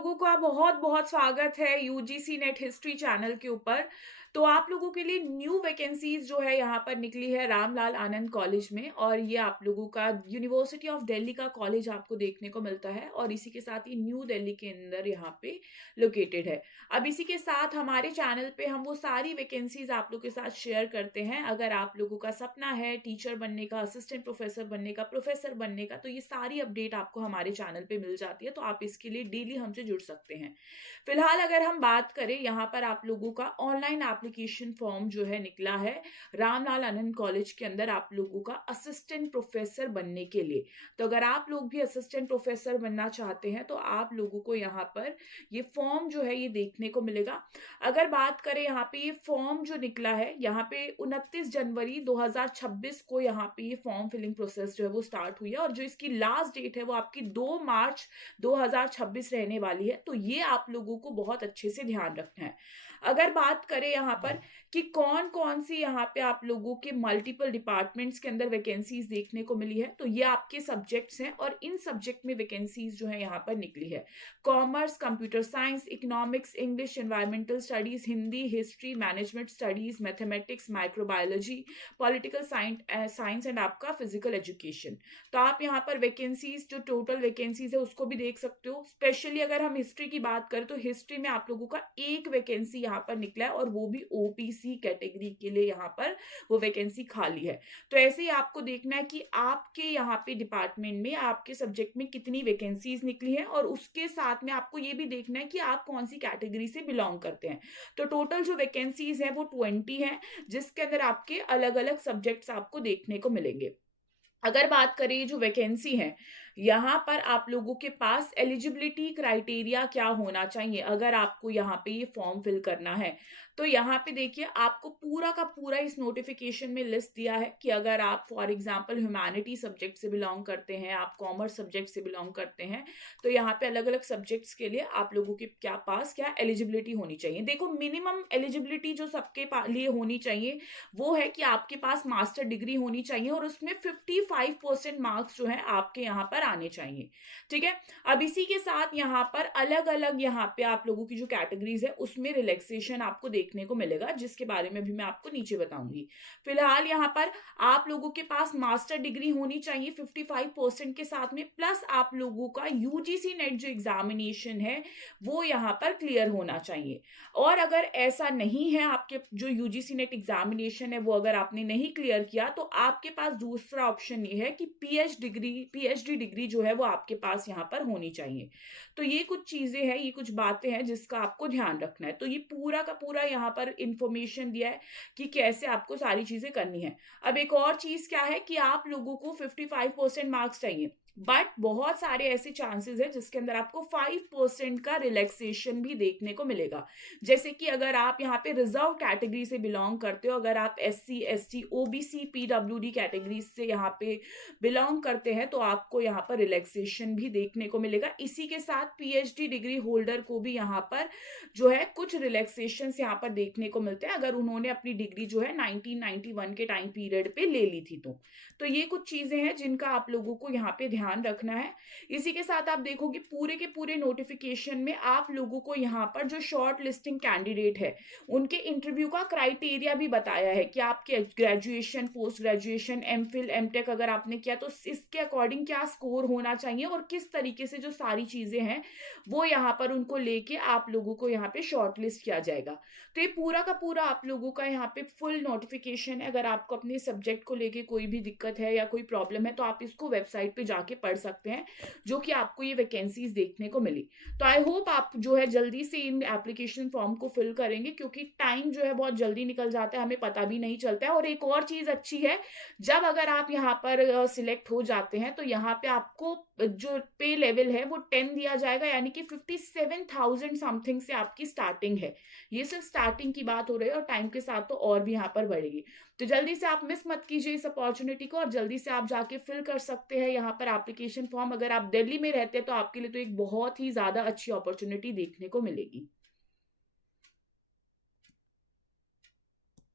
लोगों का बहुत बहुत स्वागत है यूजीसी नेट हिस्ट्री चैनल के ऊपर। तो आप लोगों के लिए न्यू वैकेंसीज जो है यहाँ पर निकली है रामलाल आनंद कॉलेज में, और ये आप लोगों का यूनिवर्सिटी ऑफ दिल्ली का कॉलेज आपको देखने को मिलता है, और इसी के साथ ही न्यू दिल्ली के अंदर यहाँ पे लोकेटेड है। अब इसी के साथ हमारे चैनल पे हम वो सारी वैकेंसीज आप लोगों के साथ शेयर करते हैं। अगर आप लोगों का सपना है टीचर बनने का, असिस्टेंट प्रोफेसर बनने का, प्रोफेसर बनने का, तो ये सारी अपडेट आपको हमारे चैनल पे मिल जाती है, तो आप इसके लिए डेली हमसे जुड़ सकते हैं। फिलहाल अगर हम बात करें, यहाँ पर आप लोगों का ऑनलाइन एप्लीकेशन फॉर्म जो है निकला है रामलाल आनंद कॉलेज के अंदर आप लोगों का असिस्टेंट प्रोफेसर बनने के लिए। तो अगर आप लोग भी असिस्टेंट प्रोफेसर बनना चाहते हैं तो आप लोगों को यहाँ पर ये फॉर्म जो है ये देखने को मिलेगा। अगर बात करें यहाँ पे ये फॉर्म जो निकला है, यहाँ पे 29 जनवरी 2026 को यहाँ पे ये फॉर्म फिलिंग प्रोसेस जो है वो स्टार्ट हुई है, और जो इसकी लास्ट डेट है वो आपकी 2 मार्च 2026 रहने वाली है। तो ये आप लोगों को बहुत अच्छे से ध्यान रखना है। अगर बात करें यहाँ पर कि कौन कौन सी यहाँ पे आप लोगों के मल्टीपल डिपार्टमेंट्स के अंदर वैकेंसीज देखने को मिली है, तो ये आपके सब्जेक्ट्स हैं, और इन सब्जेक्ट में वैकेंसीज जो है यहाँ पर निकली है। Commerce, computer science, economics, English, environmental studies, Hindi, history, management studies, mathematics, microbiology, political science and आपका फिजिकल एजुकेशन। तो आप यहाँ पर वैकेंसीज जो टोटल वैकेंसीज है उसको भी देख सकते हो। स्पेशली अगर हम हिस्ट्री की बात करें तो हिस्ट्री में आप लोगों का एक वैकेंसी यहाँ पर निकला है, और वो भी ओबीसी कैटेगरी के लिए यहाँ पर वो वैकेंसी खाली है। तो ऐसे ही आपको देखना है कि आपके यहाँ पे डिपार्टमेंट में, आपके सब्जेक्ट में कितनी वैकेंसीज निकली है, और उसके साथ में आपको ये भी देखना है कि आप कौन सी कैटेगरी से बिलोंग करते हैं। तो टोटल जो वैकेंसीज है वो 20 है, जिसके अंदर आपके अलग अलग सब्जेक्ट्स आपको देखने को मिलेंगे। अगर बात करें जो वैकेंसी है, यहाँ पर आप लोगों के पास एलिजिबिलिटी क्राइटेरिया क्या होना चाहिए अगर आपको यहाँ पे ये फॉर्म फिल करना है। तो यहाँ पे देखिए आपको पूरा का पूरा इस नोटिफिकेशन में लिस्ट दिया है कि अगर आप फॉर एग्जांपल ह्यूमैनिटी सब्जेक्ट से बिलोंग करते हैं, आप कॉमर्स सब्जेक्ट से बिलोंग करते हैं, तो यहाँ पे अलग अलग सब्जेक्ट्स के लिए आप लोगों के क्या एलिजिबिलिटी होनी चाहिए। देखो, मिनिमम एलिजिबिलिटी जो सबके लिए होनी चाहिए वो है कि आपके पास मास्टर डिग्री होनी चाहिए, और उसमें 55% मार्क्स जो है आपके यहाँ पर आने चाहिए। ठीक है। अब इसी के साथ यहाँ पर अलग अलग यहाँ पे आप लोगों की जो कैटेगरीज है उसमें रिलैक्सेशन आपको देखने को मिलेगा, जिसके बारे में भी मैं आपको नीचे बताऊंगी। फिलहाल यहाँ पर आप लोगों के पास मास्टर डिग्री होनी चाहिए 55% के साथ में, प्लस आप लोगों का यूजीसी नेट जो एग्जामिनेशन है वो यहाँ पर क्लियर होना चाहिए। और अगर ऐसा नहीं है, आपके जो यूजीसी नेट एग्जामिनेशन है वो अगर आपने नहीं क्लियर किया, तो आपके पास दूसरा ऑप्शन ये है कि पीएचडी डिग्री जो है वो आपके पास यहाँ पर होनी चाहिए। तो ये कुछ चीजें हैं, ये कुछ बातें हैं जिसका आपको ध्यान रखना है। तो ये पूरा का पूरा यहाँ पर इंफॉर्मेशन दिया है कि कैसे आपको सारी चीजें करनी है। अब एक और चीज क्या है कि आप लोगों को 55% मार्क्स चाहिए, बट बहुत सारे ऐसे चांसेस है जिसके अंदर आपको 5% का रिलैक्सेशन भी देखने को मिलेगा। जैसे कि अगर आप यहाँ पे रिजर्व कैटेगरी से बिलोंग करते हो, अगर आप SC, ST, OBC, PWD category से यहाँ पे बिलोंग करते हैं, तो आपको यहाँ पर रिलैक्सेशन भी देखने को मिलेगा। इसी के साथ पीएचडी डिग्री होल्डर को भी यहाँ पर जो है कुछ रिलैक्सेशन यहाँ पर देखने को मिलते हैं, अगर उन्होंने अपनी डिग्री जो है 1991 के टाइम पीरियड पे ले ली थी। तो ये कुछ चीजें हैं जिनका आप लोगों को यहाँ पे ध्यान रखना है। इसी के साथ आप देखोगे पूरे के पूरे नोटिफिकेशन में आप लोगों को यहाँ पर जो शॉर्ट लिस्टिंग कैंडिडेट है उनके इंटरव्यू का क्राइटेरिया भी बताया है कि आपके graduation, post graduation, MPhil, MTech अगर आपने किया तो इसके अकॉर्डिंग क्या स्कोर होना चाहिए, और किस तरीके से जो सारी चीजें हैं वो यहाँ पर उनको लेके आप लोगों को यहाँ पे शॉर्ट लिस्ट किया जाएगा। तो ये पूरा का पूरा आप लोगों का यहाँ पे फुल नोटिफिकेशन है। अगर आपको अपने सब्जेक्ट को लेके कोई भी दिक्कत है या कोई प्रॉब्लम है तो आप इसको वेबसाइट पे जाके पढ़ सकते हैं, जो कि आपको ये वैकेंसीज देखने को मिली। तो आई होप आप जो है जल्दी से इन एप्लीकेशन फॉर्म को फिल करेंगे, क्योंकि टाइम जो है बहुत जल्दी निकल जाता है, हमें पता भी नहीं चलता है। और एक और चीज अच्छी है, जब अगर आप यहाँ पर सिलेक्ट हो जाते हैं तो यहाँ पे आपको जो पे लेवल है वो 10 दिया जाएगा, यानी कि 57,000 समथिंग से आपकी स्टार्टिंग है। ये सिर्फ स्टार्टिंग की बात हो रही है, और टाइम के साथ तो और भी यहाँ पर बढ़ेगी। तो जल्दी से आप मिस मत कीजिए इस अपॉर्चुनिटी को, और जल्दी से आप जाके फिल कर सकते हैं यहाँ पर एप्लीकेशन फॉर्म। अगर आप दिल्ली में रहते हैं तो आपके लिए तो एक बहुत ही ज्यादा अच्छी अपॉर्चुनिटी देखने को मिलेगी।